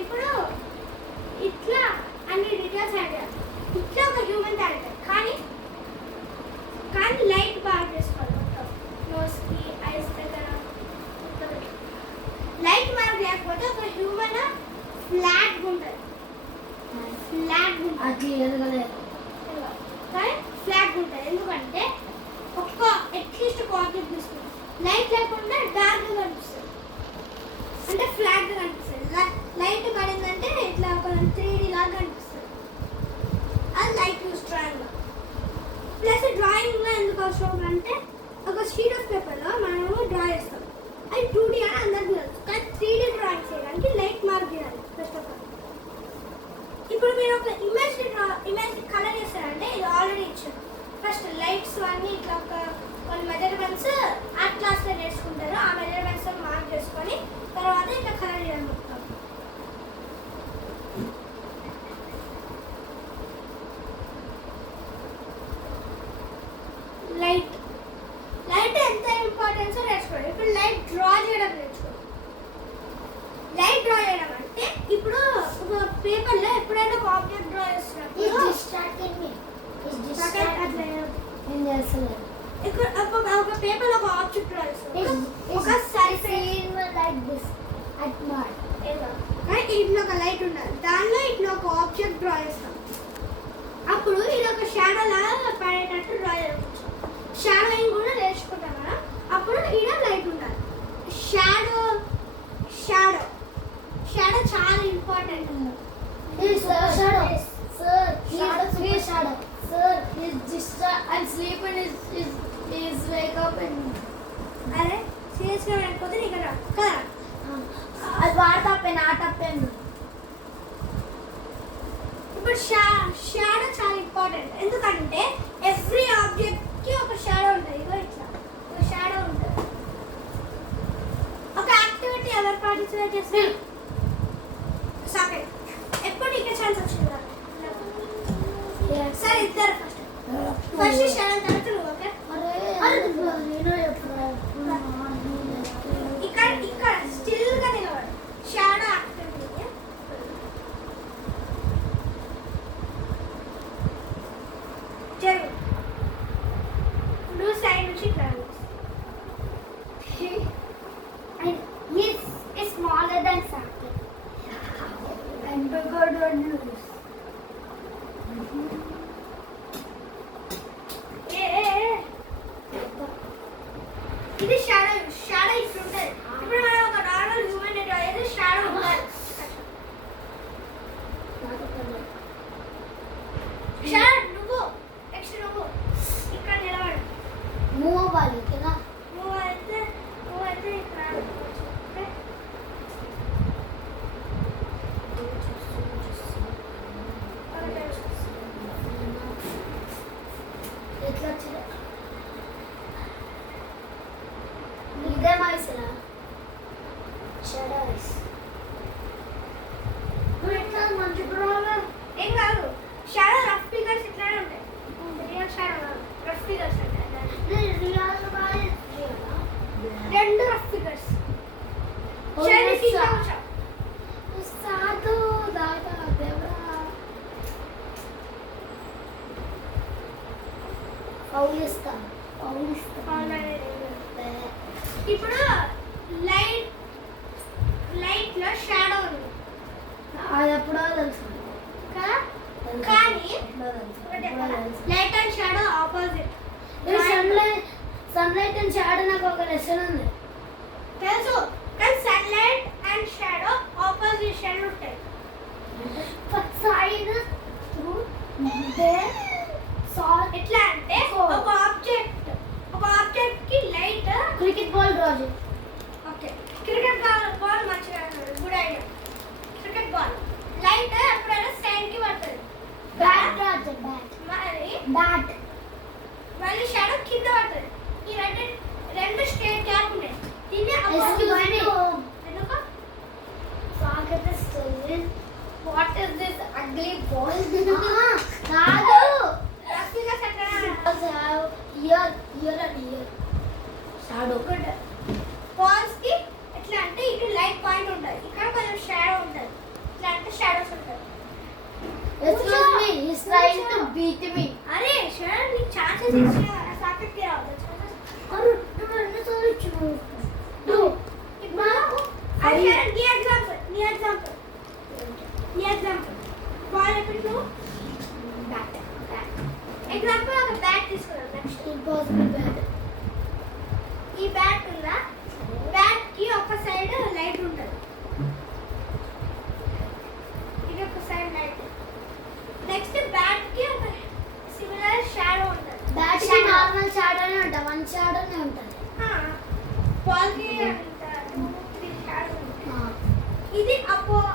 ఇప్పుడు ఇట్లా అన్ని డీటెయిల్స్ అంటే ఇట్లా ఒక హ్యూమన్ క్యారెక్టర్ కానీ లైట్ బాగా చేసుకోవాలి మొత్తం నోస్కి ఐస్ దగ్గర లైట్ మార్క్ లేకపోతే ఒక హ్యూమన్ ఫ్లాట్ ఉంటుంది అది ఎదగలేదు కానీ ఫ్లాట్ ఉంటుంది ఎందుకంటే ఒక్క అట్లీస్ట్ ఒక ఆబ్జెక్ట్ తీసుకుంటాం లైట్ లేకుండా డార్క్గా కనిపిస్తుంది అంటే ఫ్లాట్గా కనిపిస్తుంది లైట్ పడిందంటే ఇట్లా ఒక 3D లాగా కనిపిస్తుంది అది లైట్ యూస్ డ్రాయింగ్లో ప్లస్ డ్రాయింగ్లో ఎందుకు అవసరం అంటే ఒక షీట్ ఆఫ్ పేపర్లో మనము డ్రా చేస్తాం అది 2D అని అందరికీ తెలుసు కానీ 3D డ్రాయింగ్ చేయడానికి లైట్ మార్క్ చేయాలి ఫస్ట్ ఆఫ్ ఆల్ ఇప్పుడు మీరు ఒక ఇమేజ్ కలర్ చేస్తారంటే ఇది ఆల్రెడీ ఇచ్చారు ఫస్ట్ లైట్స్ అన్నీ ఇట్లా కొన్ని మెజర్మెంట్స్ ఆర్ట్ క్లాస్లో నేర్చుకుంటారు ఆ మెజర్మెంట్స్ మార్క్ చేసుకొని తర్వాత ఇట్లా కలర్ చేయడం మొత్తం లైట్ ఎంత ఇంపార్టెన్స్ నేర్చుకోండి ఇప్పుడు లైట్ డ్రా చేయడం నేర్చుకోండి లైట్ డ్రా చేయడం అంటే ఇప్పుడు ఒక పేపర్లో ఎప్పుడైనా ఒక ఆబ్జెక్ట్ డ్రా చేస్తున్నప్పుడు ఇక్కడ ఒక పేపర్లో ఒక ఆబ్జెక్ట్ డ్రా చేస్తాం ఒక ఇట్లా ఒక లైట్ ఉండాలి దానిలో ఇట్లా ఒక ఆబ్జెక్ట్ డ్రా చేస్తాం అప్పుడు ఇది ఒక షాడో లాగా పడేటట్టు డ్రా చేయవచ్చు షాడోయింగ్ కూడా నేర్చుకుంటాం కదా అప్పుడు ఈడ లైట్ ఉండాలి షాడో చాలా ఇంపార్టెంట్ అరే సీరియస్గా లేకపోతే నీకు కదా అది వాడు తప్పాను ఆ తప్పాను ఇప్పుడు షాడో చాలా ఇంపార్టెంట్ ఎందుకంటే ఎవ్రీ ఆబ్జెక్ట్కి ఒక షాడో ఉంటుంది ఇగో ఇట్లా ఒక షాడో ఉంటుంది ఒక యాక్టివిటీ ఎవరు పార్టిసిపేట్ చేస్తారు సాకే ఎప్పుడు నీకే ఛాన్స్ వచ్చింది సరే ఇద్దరు ఫస్ట్ షాడో తర్వాత నువ్వు ఓకే ఇక్కడ స్టిల్గా నిలబడు షాడో యాక్టివిటీ జరుగు నువ్వు సైడ్ నుంచి ఇట్లా is smaller than Saket and bigger than yours. ఇది షాడో ఇప్పుడు ఉంటుంది ఇప్పుడు మనం ఒక నార్మల్ హ్యూమన్ అయితే షాడో ఉండాలి షాడో నువ్వు నెక్స్ట్ నువ్వు ఇక్కడ నిలబడు మూవ్ అవ్వాలి కదా నువ్వు అయితే ఇక్కడ ఎట్లా వచ్చింది ఇదే మైసరా షాడో ఐస్ నువ్వు ఎట్లా మంచి ప్రాబ్లం ఏం కాదు షాడో రఫ్ ఫిగర్స్ ఇట్లానే ఉంటాయి రియల్ షాడో కాదు రఫ్ ఫిగర్స్ అంటే రెండు రఫ్ ఫిగర్స్ సాధు దాదా దేవుడా పౌలిస్తా ఇప్పుడు లైట్ లో షాడో ఉంది అది ఎప్పుడో తెలుసు కదా కానీ light and shadow opposite sunlight and shadow నాకు ఒక లెసన్ ఉంది తెలుసు కానీ సన్లైట్ అండ్ షాడో ఆపోజిషన్ ఉంటాయి సైడ్ ఎట్లా అంటే ఒక ఆబ్జెక్ట్ కి లైట్ క్రికెట్ బాల్ రాజు ఓకే క్రికెట్ బాల్ మంచిగా good idea cricket ball light ఎప్పుడైనా స్టాండ్ కి పడుతుంది బ్యాట్ రాజు బ్యాట్ మళ్ళీ షాడో కింద పడుతుంది ఈ రెండు స్ట్రేట్ గ్యాప్ ఉన్నాయి దీన్ని what is this ugly ball కాదు షాడో బాల్స్ కి ఎట్లా అంటే ఇటు లైట్ పాయింట్ ఉంటుంది ఇక్కడ కొంచెం షాడో ఉంటుంది beat me. అరే శరణ్ నీకు ఛాన్సెస్ ఇచ్చిన సాకెట్కి రావాలి అరే నువ్వు ఎన్నిసార్లు ఇచ్చినావు? ఇప్పుడు అరే శరణ్ నీ ఎగ్జాంపుల్ బాల్ ఎప్పుడు నువ్వు Bat. ఎగ్జాంపుల్ ఒక బ్యాట్ తీసుకున్నాం నెక్స్ట్ Impossible bat. ఈ బ్యాట్ ఉందా బ్యాట్ కి ఒక సైడ్ లైట్ ఉంటుంది ఇది ఒక సైడ్ లైట్ నెక్స్ట్ బ్యాట్ కి ఒక సిమిలర్ షాడో ఉంటుంది Bat కి నార్మల్ షాడోనే ఉంటుంది, వన్ షాడోనే ఉంటుంది. బాల్ కి అంత 2-3 షాడో ఉంటుంది ఇది అపోజిట్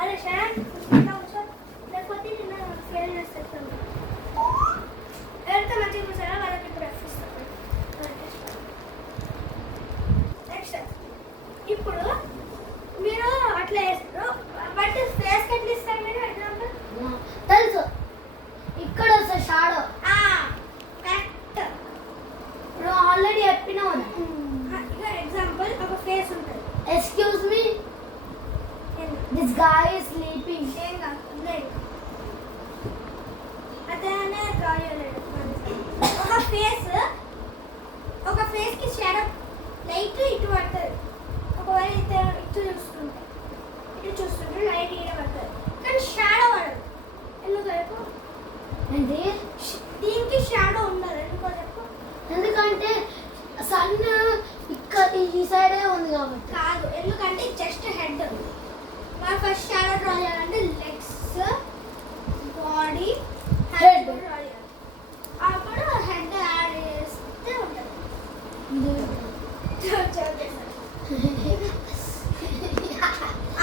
అరే శరణ్ లేకపోతే నేను ఫెయిల్ చేస్తాను ఎవరైతే మంచిగా కూర్చోరో వాళ్ళకి ఇప్పుడు ఇస్తాను నెక్స్ట్ ఇప్పుడు మీరు అట్లా వేస్తారు బట్ ఫేస్ కట్ ఇస్తారు మీరు ఎగ్జాంపుల్ తెలుసు, ఇక్కడ వస్తుంది షాడో. కరెక్ట్ నువ్వు ఆల్రెడీ చెప్పినావు. ఇక ఎగ్జాంపుల్ ఒక ఫేస్ ఉంటుంది excuse me, this guy is sleeping. ఏం కాదు లేదు అతనే డ్రా చేయలేడు ఒక ఫేస్ కి షాడో లైట్ ఇటు పడుతుంది ఒకవేళ ఇటు చూస్తుంటే లైట్ ఈడ పడుతుంది కానీ షాడో పడదు ఎందుకు చెప్పు ఏంటి? దీనికి షాడో ఉండదు ఎందుకో చెప్పు ఎందుకంటే సన్ ఇక్కడ ఈ సైడే ఉంది కాబట్టి. కాదు ఎందుకంటే జస్ట్ హెడ్ మనం ఫస్ట్ షాడో డ్రా చేయాలంటే లెగ్స్ బాడీ హెడ్ డ్రా చేయాలి అప్పుడు హెడ్ యాడ్ చేస్తే ఉంటుంది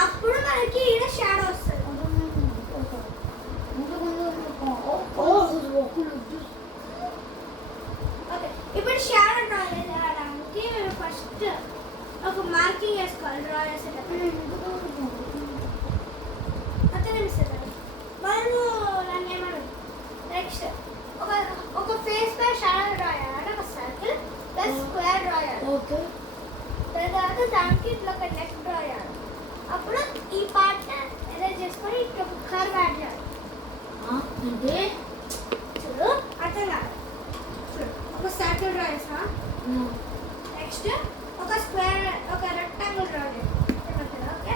అప్పుడు మనకి ఈడ షాడో వస్తుంది ఓకే ఇప్పుడు షాడో డ్రా చేయడానికి ఫస్ట్ ఒక మార్కింగ్ వేసుకోవాలి డ్రా చేసేటప్పుడు అతనే మిస్టర్ వాళ్ళు నన్ను ఏమన్నారు నెక్స్ట్ ఒక ఫేస్ పై షాడో డ్రా చేయాలి ఒక సర్కిల్ ప్లస్ స్క్వేర్ డ్రా చేయాలి ఓకే. తర్వాత దానికి ఇట్లా ఒక నెక్ డ్రా చేయాలి అప్పుడు ఈ పార్ట్ ఎరేజ్ చేసుకొని ఇట్లా ఒక కర్వ్ యాడ్ చేయాలి అంటే చూడు అర్థం కాదు చూడు ఒక సర్కిల్ డ్రా చేసా నెక్స్ట్ ఒక స్క్వేర్ ఒక రెక్టాంగిల్ డ్రా చేయాలి ఓకే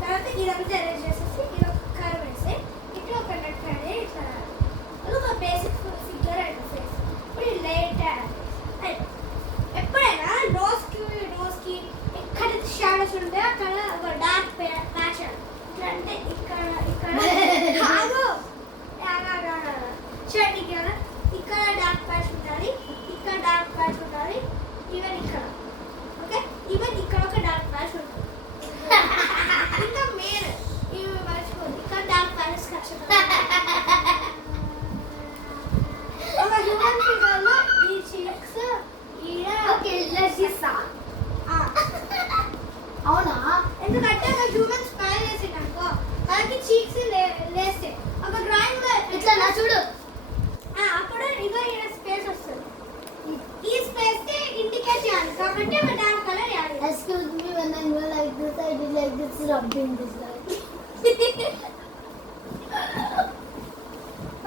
తర్వాత ఇదంతా ఎరేజ్ చేసేసి ఇది ఒక కర్వ్ వేసి ఇట్లా ఒక నెక్ యాడ్ చేసి ఇట్లా రాయాలి. అది ఒక బేసిక్ ఫిగర్ అండ్ ఫేస్ ఇప్పుడు ఈ లైట్ యాడ్ అయిపోయింది ఎప్పుడైనా నోస్కి ఎక్కడైతే షాడోస్ ఉంటాయో అక్కడ ఒక డార్క్ ప్యాచ్ ఇట్లా అంటే ఇక్కడ కాదు షర్ట్ ఇక్కడ డార్క్ ప్యాచ్ ఉండాలి ఇక్కడ డార్క్ ప్యాచ్ ఉండాలి ఈవెన్ ఇక్కడ ఓకే ఈవెన్ ఇక్కడ ఒక డార్క్ ప్యాచ్ ఉంటుంది ఇంకా మెయిన్ ఇవి మర్చిపోదు ఇక్కడ డార్క్ ప్యాచ్ ఒక హ్యూమన్ ఫిగర్లో ఈ చీక్స్ ఈడ అవునా? ఎందుకంటే ఒక హ్యూమన్ స్మైల్ చేసిందనుకో వాళ్ళకి చీక్స్ లేస్తే ఒక డ్రాయింగ్ ఇట్లా నా చూడు. అప్పుడు ఇదో ఈడ స్పేస్ వస్తుంది ఈ స్పేస్ కి ఇండికేట్ చేయాలి కాబట్టి ఒక డార్క్ కలర్ వేయాలి Excuse me, when I go like this, I did like this, rubbing this guy.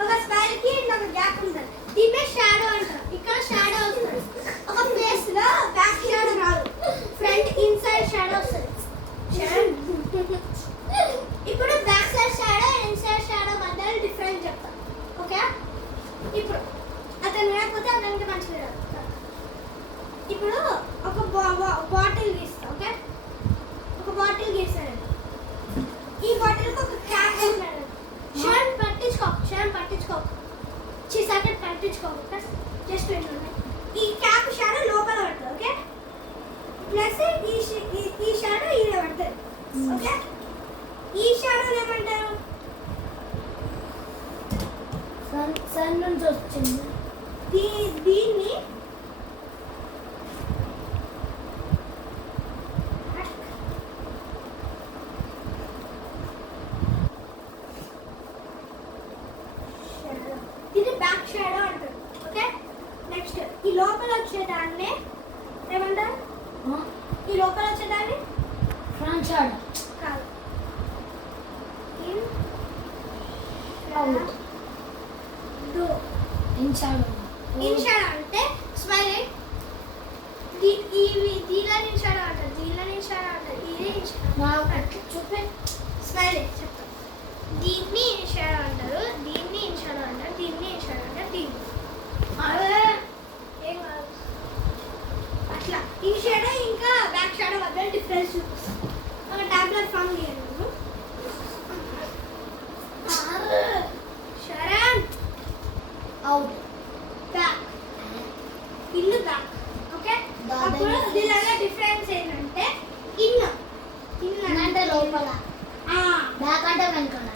ఒక స్మైల్ కి ఒక గ్యాప్ ఉంటుంది దీన్నే షాడో అంటారు ఇక్కడ షాడో వస్తుంది ఒక ఫేస్ లో బ్యాక్ షాడో రాదు ఫ్రంట్ ఇన్సైడ్ షాడో వస్తుంది ఇప్పుడు back side shadow inside shadow మధ్య డిఫరెన్స్ చెప్తా ఓకే ఇప్పుడు అతను లేకపోతే అతనికి మంచిగా రాదు ఇప్పుడు ఒక బాటిల్ గీస్తా ఓకే ఒక బాటిల్ గీస్తాను ఈ బాటిల్కి ఒక క్యాప్ ఉన్నాడు షర్ట్ పట్టించుకో సర్కిల్ పట్టించుకోకు జస్ట్ ఈ క్యాప్ షాడో లోపల పడుతుంది ఓకే ప్లస్ ఈ షాడో ఇది పడుతుంది ఓకే ఈ షాడో ఏమంటారు సన్ నుంచి వచ్చింది. దీన్ని ఇది బ్యాక్ షాడో అంటారు ఓకే నెక్స్ట్ ఈ లోపల వచ్చేదాన్నే ఏమంటారు ఈ లోపల వచ్చేదాన్ని ఫ్రంట్ షాడో. కాదు. In out. డో. In shadow. ఇన్ షాడో అంటే స్మైల్. దీనిలో ఇన్ షాడో అంటారు, దీనిలో ఇన్ షాడో అంటారు, ఇదే ఇన్ షాడో. నాకు చూపే. స్మైల్ చెప్తాను. దీన్ని ఇన్ షాడో అంటారు, దీన్ని ఇన్ షాడో అంటారు, దీన్ని ఇన్ షాడో అంటారు, దీన్ని అదే ఏం కాదు. అట్లా ఇన్ షాడో ఇంకా బ్యాక్ షాడో మధ్య డిఫరెన్స్ చూపిస్తాను. ఒక టాబ్లెట్ ఫామ్ చేయాలి. శరణ్ అవుట్. బ్యాక్. ఇల్లు బ్యాక్. ఓకే. అప్పుడు దీనిలో డిఫరెన్స్ ఏంటంటే ఇన్ అంటే లోపల, ఆ, బ్యాక్ అంటే వెనకాల.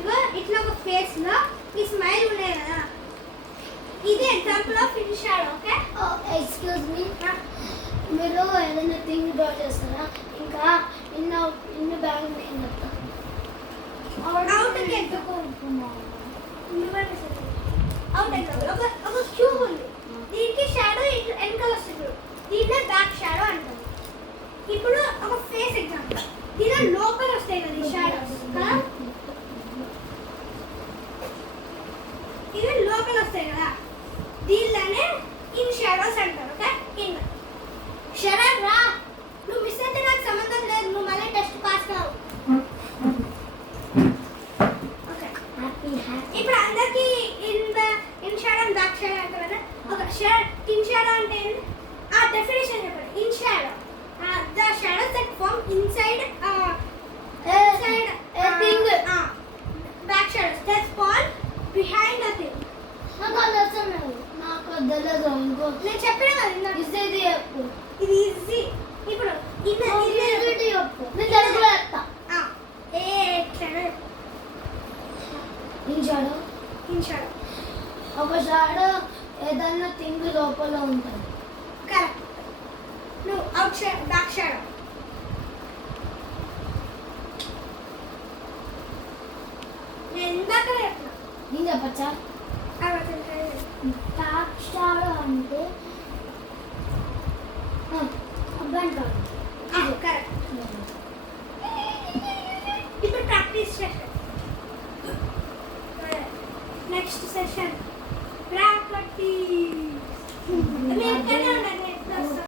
ఇగో ఇట్లా ఒక ఫేస్ లో ఈ స్మైల్ ఉన్నాయి కదా, ఇది example of in shadow. Okay. Excuse me, మీరు ఏదైనా థింగ్ డ్రా చేస్తారా? ఇంకా ఇన్ని బ్యాగ్ నేను చెప్తాను. అవుట్ ఒక క్యూబ్ ఉంది, దీనికి షాడో వెనకాల వస్తుంది, దీంట్లో బ్యాక్ షాడో అంటారు. ఇప్పుడు ఒక ఫేస్ ఎగ్జాంపుల్, దీనిలో లోపల వస్తాయి కదా ఈ షాడోస్ కదా, ఇది లోపల వస్తాయి కదా, దీనిలోనే ఇన్ షాడోస్ అంటారు. ఓకే. ఇన్ షరణ్ రా, నువ్వు మిస్ అయితే నాకు సంబంధం లేదు, నువ్వు మళ్ళీ టెస్ట్ పాస్ కావు. ఓకే. Happy happy. ఇప్పుడు అందరికి in shadow and back shadow అంటారు కదా. ఒక ఇన్ షాడో అంటే ఏంటి? ఆ డెఫినేషన్ చెప్పండి. In shadow the shadows that form inside A thing. Back shadows that fall behind a thing. నాకు తెలియదు. ఇంకో నేను చెప్పిన కదా ఇందాక. ఇది చెప్పు. ఇది ఈజీ. ఇప్పుడు ఇది చెప్పు. నేను తెలుగులో చెప్తా. ఏ shadow in shadow. In shadow ఒక షాడో ఏదైనా థింగ్ లోపల ఉంటుంది. కరెక్ట్. నువ్వు అవుట్ షాడో బ్యాక్ షాడో. నేను ఇందాక చెప్పిన నేను చెప్పచ్చా? బ్యాక్ షాడో అంటే అబ్బాయి కాదు. కరెక్ట్. ఇప్పుడు ప్రాక్టీస్ చేస్తాం. Next session